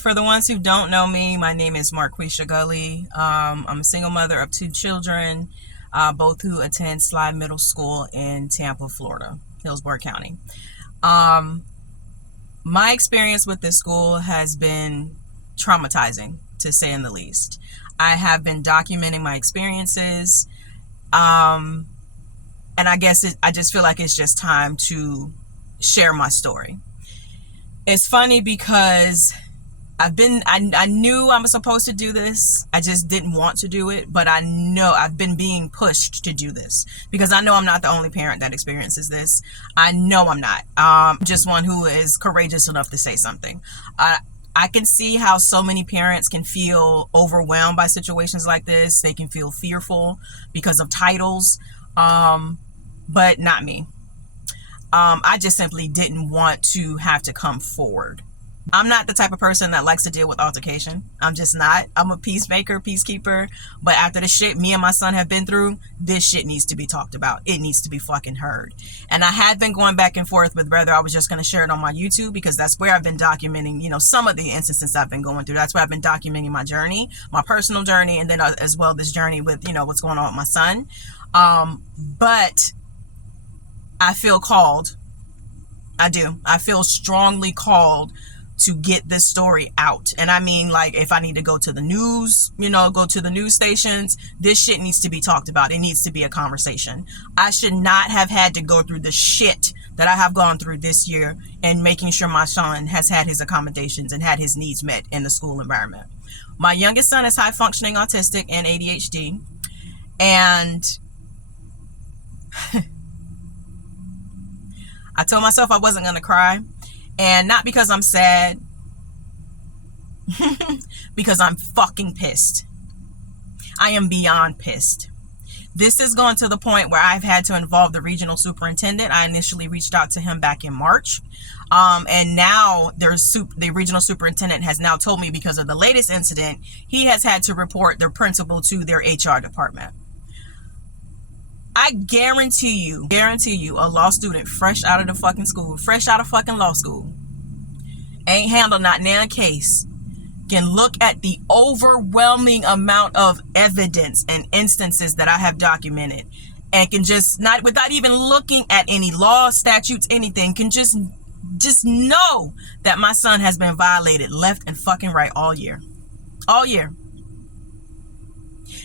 For the ones who don't know me, my name is Marquisha Gully. I'm a single mother of 2 children, both who attend Sligh Middle School in Tampa, Florida, Hillsborough County. My experience with this school has been traumatizing, to say in the least. I have been documenting my experiences, and I guess I just feel like it's just time to share my story. It's funny because I knew I was supposed to do this. I just didn't want to do it, but I know I've been being pushed to do this because I know I'm not the only parent that experiences this. I know I'm not. Just one who is courageous enough to say something. I can see how so many parents can feel overwhelmed by situations like this. They can feel fearful because of titles, but not me. I just simply didn't want to have to come forward. I'm not the type of person that likes to deal with altercation. I'm just not. I'm a peacemaker, peacekeeper. But after the shit me and my son have been through, this shit needs to be talked about. It needs to be fucking heard. And I had been going back and forth with whether I was just going to share it on my YouTube, because that's where I've been documenting, some of the instances I've been going through. That's where I've been documenting my journey, my personal journey, and then as well this journey with, what's going on with my son. But I feel called. I do. I feel strongly called to get this story out. And I mean, like, if I need to go to the news, go to the news stations, this shit needs to be talked about. It needs to be a conversation. I should not have had to go through the shit that I have gone through this year and making sure my son has had his accommodations and had his needs met in the school environment. My youngest son is high functioning autistic and ADHD. And I told myself I wasn't going to cry. And not because I'm sad, because I'm fucking pissed. I am beyond pissed. This has gone to the point where I've had to involve the regional superintendent. I initially reached out to him back in March. And now the regional superintendent has now told me, because of the latest incident, he has had to report their principal to their HR department. I guarantee you, a law student fresh out of the fucking school, fresh out of fucking law school, ain't handled not nan case, can look at the overwhelming amount of evidence and instances that I have documented, and can just not, without even looking at any law, statutes, anything, can just know that my son has been violated left and fucking right all year.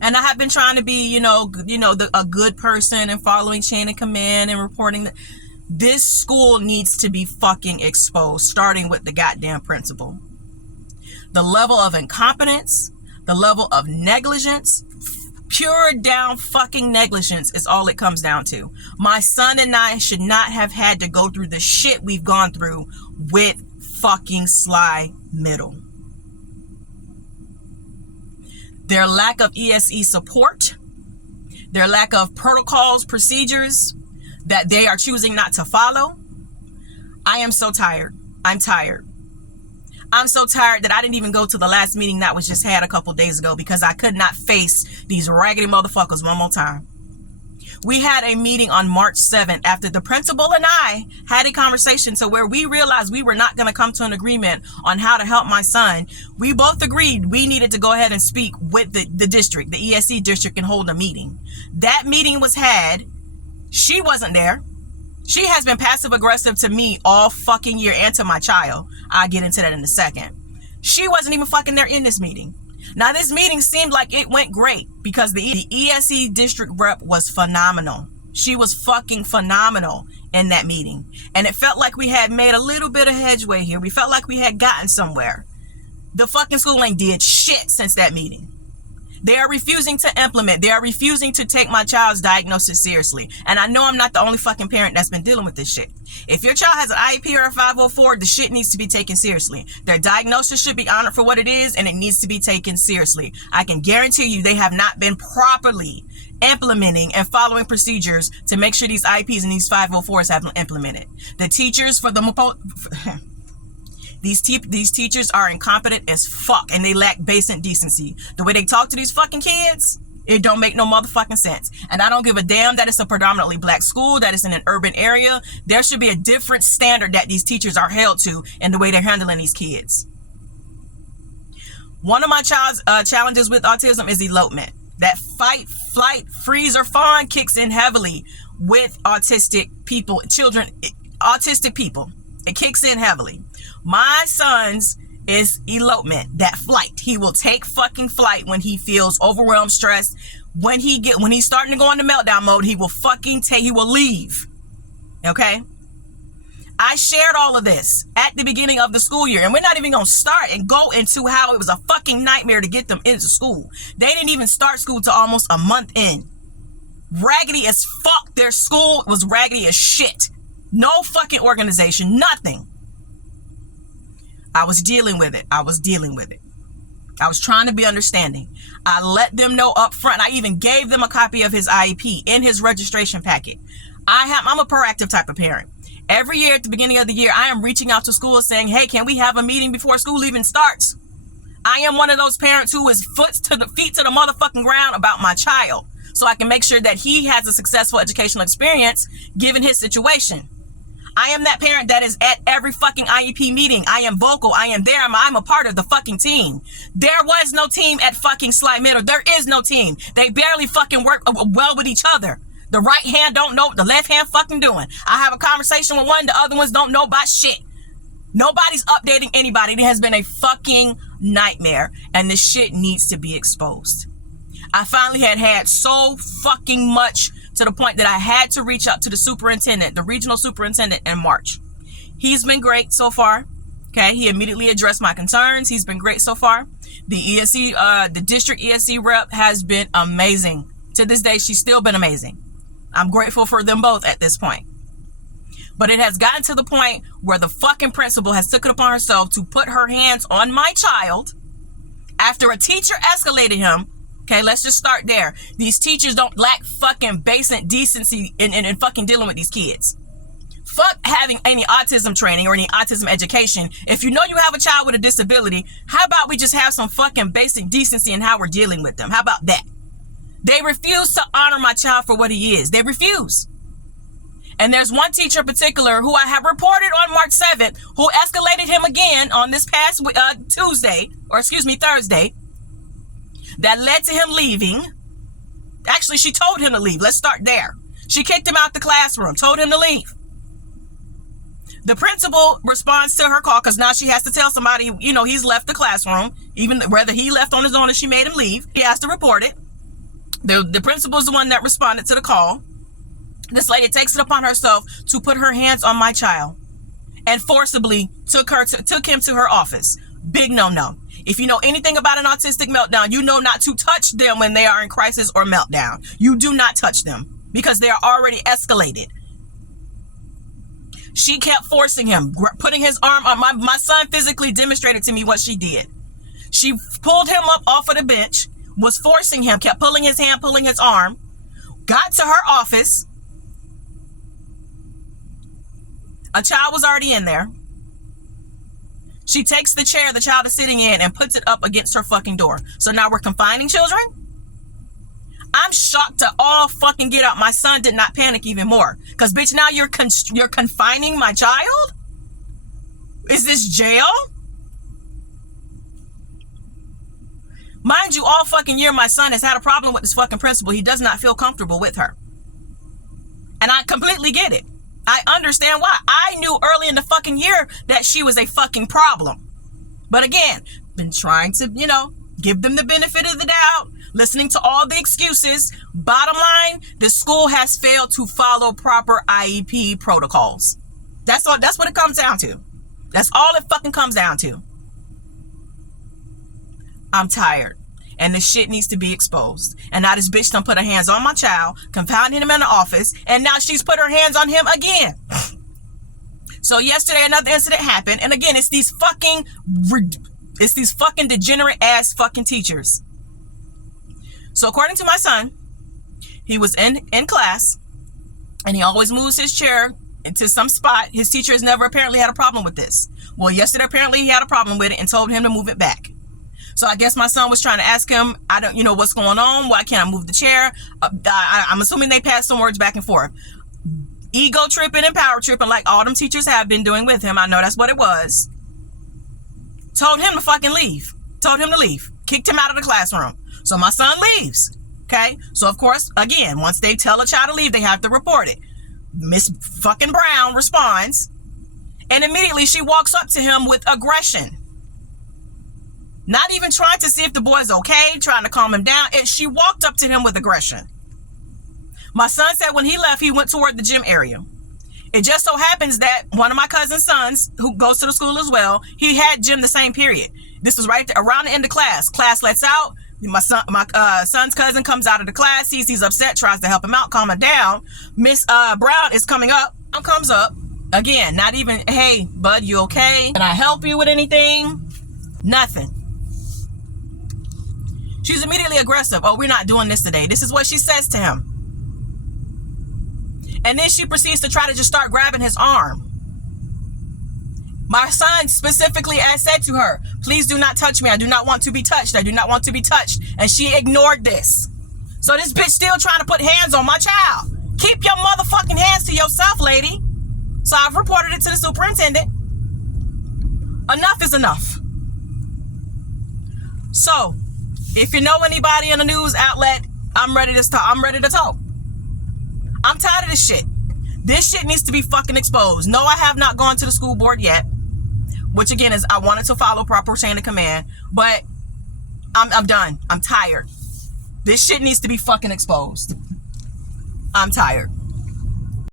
And I have been trying to be, a good person and following chain of command and reporting that this school needs to be fucking exposed, starting with the goddamn principal. The level of incompetence, the level of negligence, pure down fucking negligence is all it comes down to. My son and I should not have had to go through the shit we've gone through with fucking Sligh Middle. Their lack of ESE support, their lack of protocols, procedures that they are choosing not to follow. I am so tired. I'm tired. I'm so tired that I didn't even go to the last meeting that was just had a couple days ago because I could not face these raggedy motherfuckers one more time. We had a meeting on March 7th after the principal and I had a conversation to where we realized we were not going to come to an agreement on how to help my son. We both agreed we needed to go ahead and speak with the district, the ESE district, and hold a meeting. That meeting was had. She wasn't there. She has been passive aggressive to me all fucking year and to my child. I'll get into that in a second. She wasn't even fucking there in this meeting. Now, this meeting seemed like it went great because the ESE district rep was phenomenal. She was fucking phenomenal in that meeting. And it felt like we had made a little bit of headway here. We felt like we had gotten somewhere. The fucking school ain't did shit since that meeting. They are refusing to implement. They are refusing to take my child's diagnosis seriously. And I know I'm not the only fucking parent that's been dealing with this shit. If your child has an IEP or a 504, the shit needs to be taken seriously. Their diagnosis should be honored for what it is, and it needs to be taken seriously. I can guarantee you they have not been properly implementing and following procedures to make sure these IEPs and these 504s have been implemented. The teachers for the These teachers are incompetent as fuck, and they lack basic decency. The way they talk to these fucking kids, it don't make no motherfucking sense. And I don't give a damn that it's a predominantly black school, that it's in an urban area. There should be a different standard that these teachers are held to in the way they're handling these kids. One of my child's challenges with autism is elopement. That fight, flight, freeze, or fawn kicks in heavily with autistic people, children, autistic people. It kicks in heavily. My son's is elopement, that flight. He will take fucking flight when he feels overwhelmed, stressed. When he's starting to go into meltdown mode, he will he will leave. Okay? I shared all of this at the beginning of the school year, and we're not even going to start and go into how it was a fucking nightmare to get them into school. They didn't even start school till almost a month in. Raggedy as fuck. Their school was raggedy as shit. No fucking organization, nothing. I was dealing with it. I was trying to be understanding. I let them know up front. I even gave them a copy of his IEP in his registration packet. I'm a proactive type of parent. Every year at the beginning of the year, I am reaching out to schools saying, hey, can we have a meeting before school even starts? I am one of those parents who is feet to the motherfucking ground about my child, so I can make sure that he has a successful educational experience given his situation. I am that parent that is at every fucking IEP meeting. I am vocal. I am there. I'm a part of the fucking team. There was no team at fucking Sligh Middle. There is no team. They barely fucking work well with each other. The right hand don't know what the left hand fucking doing. I have a conversation with one, the other ones don't know about shit. Nobody's updating anybody. It has been a fucking nightmare, and this shit needs to be exposed. I finally had so fucking much to the point that I had to reach out to the superintendent, the regional superintendent, in March. He's been great so far. Okay, he immediately addressed my concerns. He's been great so far. The ESC, the district ESC rep has been amazing. To this day, she's still been amazing. I'm grateful for them both at this point. But it has gotten to the point where the fucking principal has took it upon herself to put her hands on my child after a teacher escalated him. Okay, let's just start there. These teachers don't lack fucking basic decency in fucking dealing with these kids. Fuck having any autism training or any autism education. If you know you have a child with a disability, how about we just have some fucking basic decency in how we're dealing with them? How about that? They refuse to honor my child for what he is. They refuse. And there's one teacher in particular who I have reported on March 7th who escalated him again on this past Thursday, that led to him leaving. Actually, she told him to leave. Let's start there. She kicked him out the classroom, told him to leave. The principal responds to her call because now she has to tell somebody, he's left the classroom, even whether he left on his own or she made him leave. He has to report it. The principal is the one that responded to the call. This lady takes it upon herself to put her hands on my child and forcibly took him to her office. Big no-no. If you know anything about an autistic meltdown, you know not to touch them when they are in crisis or meltdown. You do not touch them because they are already escalated. She kept forcing him, putting his arm on my son physically demonstrated to me what she did. She pulled him up off of the bench, was forcing him, kept pulling his hand, pulling his arm, got to her office. A child was already in there. She takes the chair the child is sitting in and puts it up against her fucking door. So now we're confining children? I'm shocked to all fucking get out. My son did not panic even more. Because, bitch, now you're confining my child? Is this jail? Mind you, all fucking year my son has had a problem with this fucking principal. He does not feel comfortable with her. And I completely get it. I understand why. I knew early in the fucking year that she was a fucking problem. But again, been trying to, give them the benefit of the doubt, listening to all the excuses. Bottom line, the school has failed to follow proper IEP protocols. That's all. That's what it comes down to. That's all it fucking comes down to. I'm tired. And this shit needs to be exposed. And now this bitch done put her hands on my child, confounding him in the office, and now she's put her hands on him again. So yesterday another incident happened, and again it's these fucking degenerate ass fucking teachers. So according to my son, he was in class, and he always moves his chair into some spot. His teacher has never apparently had a problem with this. Well, yesterday apparently he had a problem with it and told him to move it back. So I guess my son was trying to ask him, I don't, what's going on? Why can't I move the chair? I'm assuming they passed some words back and forth. Ego tripping and power tripping like all them teachers have been doing with him. I know that's what it was. Told him to fucking leave. told him to leave, kicked him out of the classroom. So my son leaves. Okay, so of course, again, once they tell a child to leave, they have to report it. Miss fucking Brown responds, and immediately she walks up to him with aggression. Not even trying to see if the boy's okay, trying to calm him down. And she walked up to him with aggression. My son said when he left, he went toward the gym area. It just so happens that one of my cousin's sons, who goes to the school as well, he had gym the same period. This was right there, around the end of class. Class lets out. My son's cousin comes out of the class. Sees he's upset, tries to help him out, calm him down. Miss Brown is coming up. Comes up. Again, not even, hey, bud, you okay? Can I help you with anything? Nothing. She's immediately aggressive. Oh, we're not doing this today. This is what she says to him. And then she proceeds to try to just start grabbing his arm. My son specifically said to her, please do not touch me. I do not want to be touched. I do not want to be touched. And she ignored this. So this bitch still trying to put hands on my child. Keep your motherfucking hands to yourself, lady. So I've reported it to the superintendent. Enough is enough. So if you know anybody in the news outlet, I'm ready to talk. I'm tired of this shit. This shit needs to be fucking exposed. No, I have not gone to the school board yet. Which again is I wanted to follow proper chain of command. But I'm done. I'm tired. This shit needs to be fucking exposed. I'm tired.